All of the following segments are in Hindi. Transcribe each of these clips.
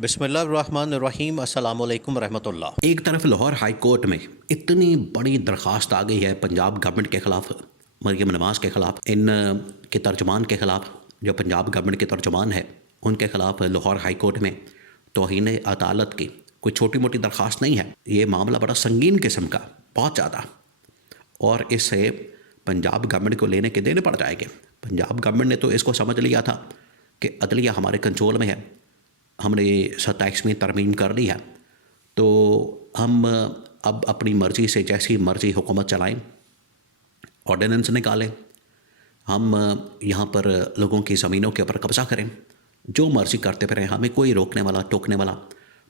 बिस्मिल्लाहिर्रहमानिर्रहीम अस्सलामु अलैकुम रहमतुल्लाह। एक तरफ लाहौर हाई कोर्ट में इतनी बड़ी दरख्वास्त आ गई है पंजाब गवर्नमेंट के ख़िलाफ़, मरीम नवाज़ के ख़िलाफ़, इन के तर्जुमान के ख़िलाफ़, जो पंजाब गवर्नमेंट के तर्जुमान है उनके ख़िलाफ़ लाहौर हाई कोर्ट में तौहीन अदालत की कोई छोटी मोटी दरख्वास्त नहीं है। ये मामला बड़ा संगीन किस्म का, बहुत ज़्यादा, और इससे पंजाब गवर्नमेंट को लेने के देने पड़ जाएंगे। पंजाब गवर्नमेंट ने तो इसको समझ लिया था कि अदलिया हमारे कंट्रोल में है, हमने ये 27वीं तरमीम कर ली है, तो हम अब अपनी मर्ज़ी से जैसी मर्ज़ी हुकूमत चलाएं, ऑर्डिनेंस निकालें, हम यहाँ पर लोगों की ज़मीनों के ऊपर कब्ज़ा करें, जो मर्ज़ी करते फिरें, हमें कोई रोकने वाला, टोकने वाला,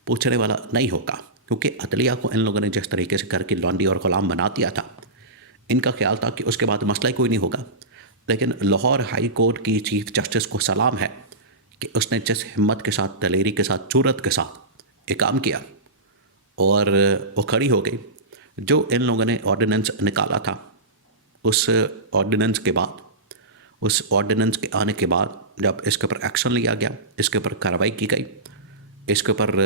पूछने वाला नहीं होगा। क्योंकि अदलिया को इन लोगों ने जिस तरीके से करके लॉन्डी और ग़ुलाम बना दिया था, इनका ख्याल था कि उसके बाद मसला ही कोई नहीं होगा। लेकिन लाहौर हाई कोर्ट की चीफ़ जस्टिस को सलाम है कि उसने जिस हिम्मत के साथ, दलेरी के साथ, जुर्रत के साथ एक काम किया और वो खड़ी हो गई। जो इन लोगों ने ऑर्डिनेंस निकाला था, उस ऑर्डिनेंस के बाद, उस ऑर्डिनेंस के आने के बाद जब इसके ऊपर एक्शन लिया गया, इसके ऊपर कार्रवाई की गई, इसके ऊपर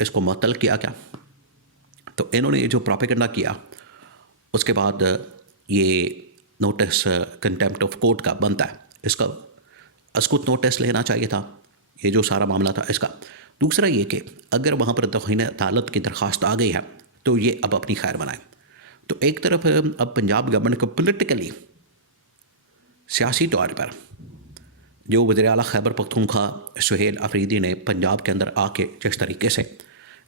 इसको मुअत्तल किया गया, तो इन्होंने ये जो प्रोपेगेंडा किया, उसके बाद ये नोटिस कंटेम्प्ट ऑफ कोर्ट का बनता है। इसका अस्कुत नोटिस लेना चाहिए था, ये जो सारा मामला था इसका। दूसरा ये कि अगर वहाँ पर तौहीन अदालत की दरख्वास्त आ गई है तो ये अब अपनी खैर बनाए। तो एक तरफ अब पंजाब गवर्नमेंट को पॉलिटिकली, सियासी तौर पर, जो वज़ीर आला खैबर पख्तूनख्वा सुहेल अफरीदी ने पंजाब के अंदर आके जिस तरीके से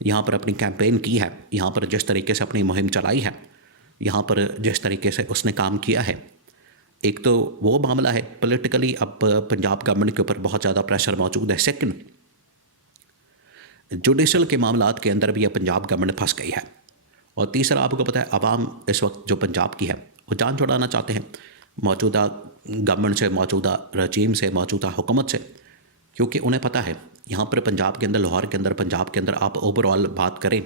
यहाँ पर अपनी कैंपेन की है, यहाँ पर जिस तरीके से अपनी मुहिम चलाई है, यहाँ पर जिस तरीके से उसने काम किया है, एक तो वो मामला है पॉलिटिकली अब पंजाब गवर्नमेंट के ऊपर बहुत ज़्यादा प्रेशर मौजूद है। सेकंड, जुडिशल के मामलात के अंदर भी ये पंजाब गवर्नमेंट फंस गई है। और तीसरा, आपको पता है आवाम इस वक्त जो पंजाब की है वो जान छुड़ाना चाहते हैं मौजूदा गवर्नमेंट से, मौजूदा रजीम से, मौजूदा हुकूमत से, क्योंकि उन्हें पता है यहाँ पर पंजाब के अंदर, लाहौर के अंदर, पंजाब के अंदर आप ओवरऑल बात करें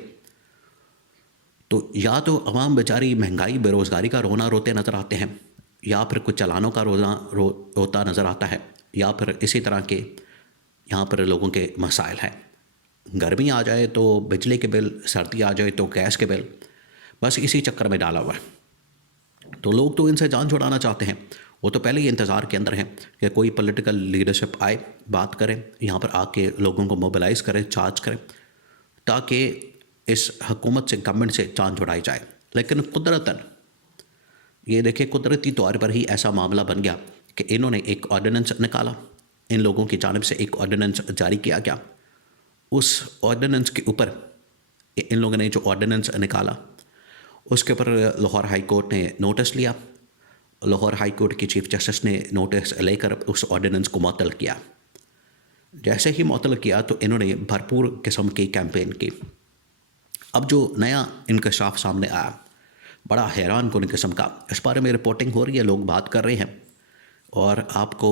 तो या तो अवाम बेचारी महंगाई, बेरोज़गारी का रोना रोते नज़र आते हैं, या फिर कुछ चलानों का रोता नज़र आता है, या फिर इसी तरह के यहाँ पर लोगों के मसाइल हैं। गर्मी आ जाए तो बिजली के बिल, सर्दी आ जाए तो गैस के बिल, बस इसी चक्कर में डाला हुआ है। तो लोग तो इनसे जान छुड़ाना चाहते हैं। वो तो पहले ही इंतज़ार के अंदर हैं कि कोई पॉलिटिकल लीडरशिप आए, बात करें, यहाँ पर आके लोगों को मोबिलाइज़ करें, चार्ज करें, ताकि इस हुकूमत से, गवर्नमेंट से जान छुड़ाई जाए। लेकिन कुदरतन ये देखिए, कुदरती तौर पर ही ऐसा मामला बन गया कि इन्होंने एक ऑर्डिनेंस निकाला, इन लोगों की जानिब से एक ऑर्डिनेंस जारी किया गया। उस ऑर्डिनेंस के ऊपर, इन लोगों ने जो ऑर्डिनेंस निकाला उसके ऊपर लाहौर हाई कोर्ट ने नोटिस लिया। लाहौर हाई कोर्ट की चीफ जस्टिस ने नोटिस लेकर उस ऑर्डिनेंस को मुअत्तल किया। जैसे ही मुअत्तल किया तो इन्होंने भरपूर किस्म की कैंपेन की। अब जो नया इंकशाफ सामने आया, बड़ा हैरान कुन किस्म का, इस बारे में रिपोर्टिंग हो रही है, लोग बात कर रहे हैं, और आपको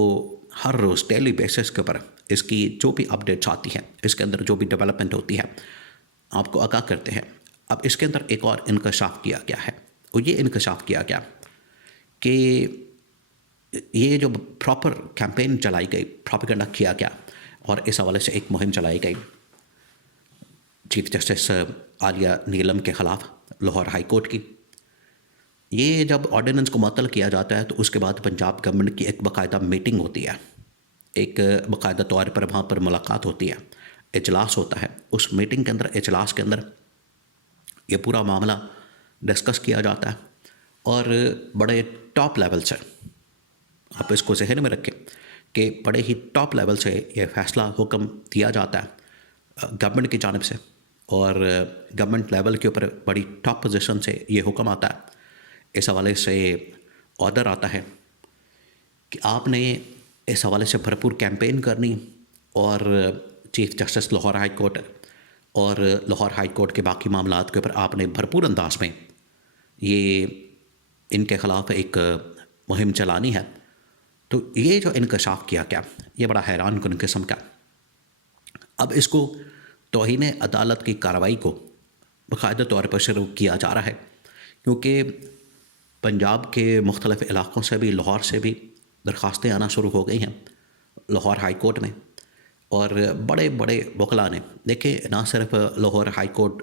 हर रोज़ डेली बेसिस के ऊपर इसकी जो भी अपडेट्स आती हैं, इसके अंदर जो भी डेवलपमेंट होती है, आपको आगाह करते हैं। अब इसके अंदर एक और इंकशाफ किया गया है, और ये इंकशाफ किया गया कि ये जो प्रॉपर कैंपेन चलाई गई, प्रोपेगेंडा किया गया, और इस हवाले से एक मुहिम चलाई गई चीफ जस्टिस आलिया नीलम के ख़िलाफ़ लाहौर हाई कोर्ट की। ये जब ऑर्डिनेंस को मुअत्तल किया जाता है तो उसके बाद पंजाब गवर्नमेंट की एक बाकायदा मीटिंग होती है, एक बाकायदा तौर पर वहाँ पर मुलाकात होती है, इजलास होता है। उस मीटिंग के अंदर, इजलास के अंदर ये पूरा मामला डिस्कस किया जाता है, और बड़े टॉप लेवल से, आप इसको जहन में रखें कि बड़े ही टॉप लेवल से ये फ़ैसला, हुक्म दिया जाता है गवर्नमेंट की जानिब से, और गवर्नमेंट लेवल के ऊपर बड़ी टॉप पोजीशन से ये हुक्म आता है, इस हवाले से ऑर्डर आता है कि आपने इस हवाले से भरपूर कैंपेन करनी, और chief justice Lahore high court और लाहौर हाई कोर्ट के बाकी मामलात के ऊपर आपने भरपूर अंदाज में ये इनके ख़िलाफ़ एक मुहिम चलानी है। तो ये जो इंकशाफ किया गया, ये बड़ा हैरान कुन किस्म का। अब इसको तौहीन अदालत की कार्रवाई को बाकायदा तौर पर शुरू किया जा रहा है, क्योंकि पंजाब के मुख्तलिफ़ इलाक़ों से भी, लाहौर से भी दरख्वास्तें आना शुरू हो गई हैं लाहौर हाई कोर्ट में। और बड़े बड़े वकला ने, देखिए ना सिर्फ Lahore high court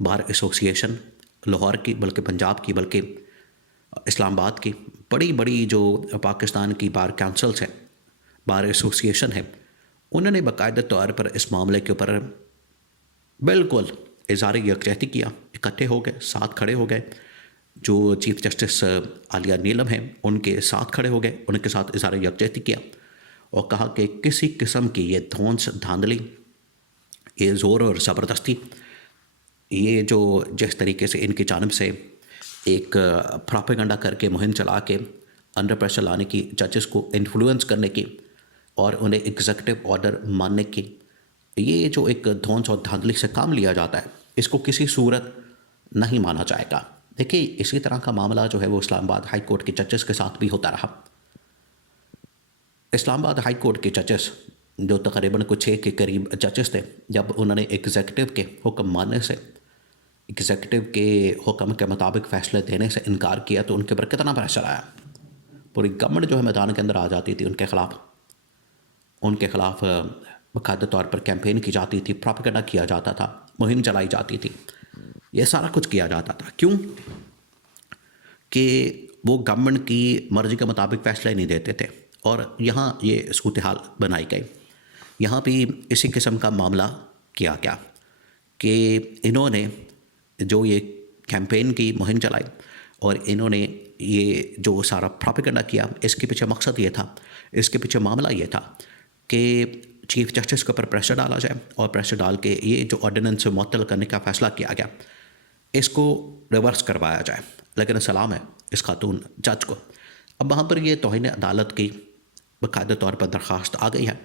bar association Lahore की, बल्कि पंजाब की, बल्कि इस्लामाबाद की बड़ी बड़ी जो पाकिस्तान की बार काउंसिल्स है, बार एसोसिएशन है, उन्होंने बाकायदा तौर पर इस मामले के ऊपर बिल्कुल इज़हार यकजहती किया, इकट्ठे हो गए, साथ खड़े हो गए। जो चीफ जस्टिस आलिया नीलम हैं उनके साथ खड़े हो गए, उनके साथ इज़हार यकजहती किया और कहा कि किसी किस्म की ये धौंस धांधली, ये ज़ोर और ज़बरदस्ती, ये जो जिस तरीके से इनकी जानिब से एक प्रोपेगेंडा करके मुहिम चला के अंडर प्रेशर लाने की, जजेस को इन्फ्लुएंस करने की और उन्हें एग्जीक्यूटिव ऑर्डर मानने की, ये जो एक धौंस और धांधली से काम लिया जाता है, इसको किसी सूरत नहीं माना जाएगा। देखिए इसी तरह का मामला जो है वो इस्लामाबाद हाई कोर्ट के जजेस के साथ भी होता रहा। इस्लामाबाद हाई कोर्ट के जजेस जो तकरीबन कुछ 6 के करीब जजेस थे, जब उन्होंने एग्जीक्यूटिव के हुक्म मानने से, एग्जीक्यूटिव के हुक्म के मुताबिक फ़ैसले देने से इनकार किया तो उनके ऊपर कितना प्रेशर आया। पूरी गवर्नमेंट जो है मैदान के अंदर आ जाती थी उनके ख़िलाफ़ बाकायदा तौर पर कैंपेन की जाती थी, प्रोपेगेंडा किया जाता था, मुहिम चलाई जाती थी, ये सारा कुछ किया जाता था। क्यों? कि वो गवर्नमेंट की मर्ज़ी के मुताबिक फ़ैसले नहीं देते थे और यहाँ ये सूरत हाल बनाई गई। यहाँ भी इसी किस्म का मामला किया गया कि इन्होंने जो ये कैंपेन की मुहिम चलाई और इन्होंने ये जो सारा प्रोपेगेंडा किया, इसके पीछे मकसद ये था, इसके पीछे मामला ये था कि चीफ जस्टिस के ऊपर प्रेशर डाला जाए और प्रेशर डाल के ये जो ऑर्डिनेंस मुअत्तल करने का फ़ैसला किया गया, इसको रिवर्स करवाया जाए। लेकिन सलाम है इस खातून जज को। अब वहाँ पर ये तौहीन अदालत की बाकायदा तौर पर दरख्वास्त आ गई है।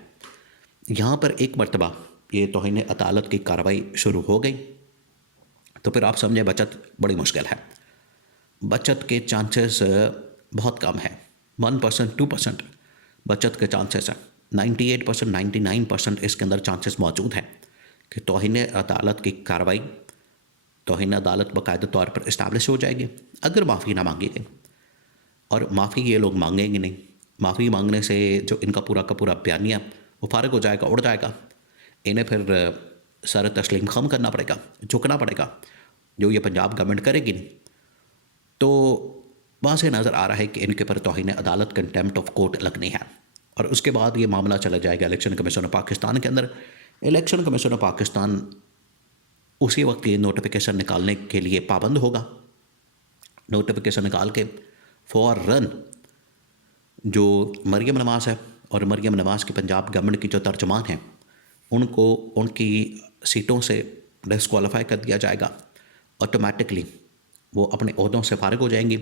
यहाँ पर एक मरतबा ये तौहीन अदालत की कार्रवाई शुरू हो गई तो फिर आप समझें बचत बड़ी मुश्किल है। बचत के चांसेस बहुत कम है, 1% 2% बचत के चांसेस हैं। 98% 99% इसके अंदर चांसेस मौजूद हैं कि तौहीन अदालत की कार्रवाई, तौहीन अदालत बाकायदा तौर पर इस्टेब्लिश हो जाएगी अगर माफ़ी ना मांगी गई। और माफ़ी ये लोग मांगेंगे नहीं। माफ़ी मांगने से जो इनका पूरा का पूरा बयानिया वो फारिग हो जाएगा, उड़ जाएगा। इन्हें फिर सर तस्लीम खम करना पड़ेगा, झुकना पड़ेगा, जो ये पंजाब गवर्नमेंट करेगी नहीं। तो वहाँ से नज़र आ रहा है कि इनके पर तौहीन अदालत कंटेम्प्ट ऑफ कोर्ट लगनी है और उसके बाद ये मामला चला जाएगा इलेक्शन कमीशन ऑफ पाकिस्तान के अंदर। इलेक्शन कमीशन ऑफ पाकिस्तान उसी वक्त ये नोटिफिकेशन निकालने के लिए पाबंद होगा। नोटिफिकेशन निकाल के फ़ौरन जो मरियम नवाज़ है और मरियम नवाज़ की पंजाब गवर्नमेंट की जो तर्जमान हैं उनको उनकी सीटों से डिस्क्वालीफाई कर दिया जाएगा। ऑटोमेटिकली वो अपने ओहदों से फारिग हो जाएंगी।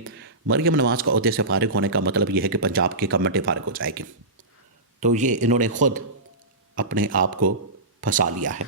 मरियम नवाज़ का ओहदे से फारिग होने का मतलब ये है कि पंजाब की गवर्नमेंट फारिग हो जाएगी। तो ये इन्होंने ख़ुद अपने आप को फंसा लिया है।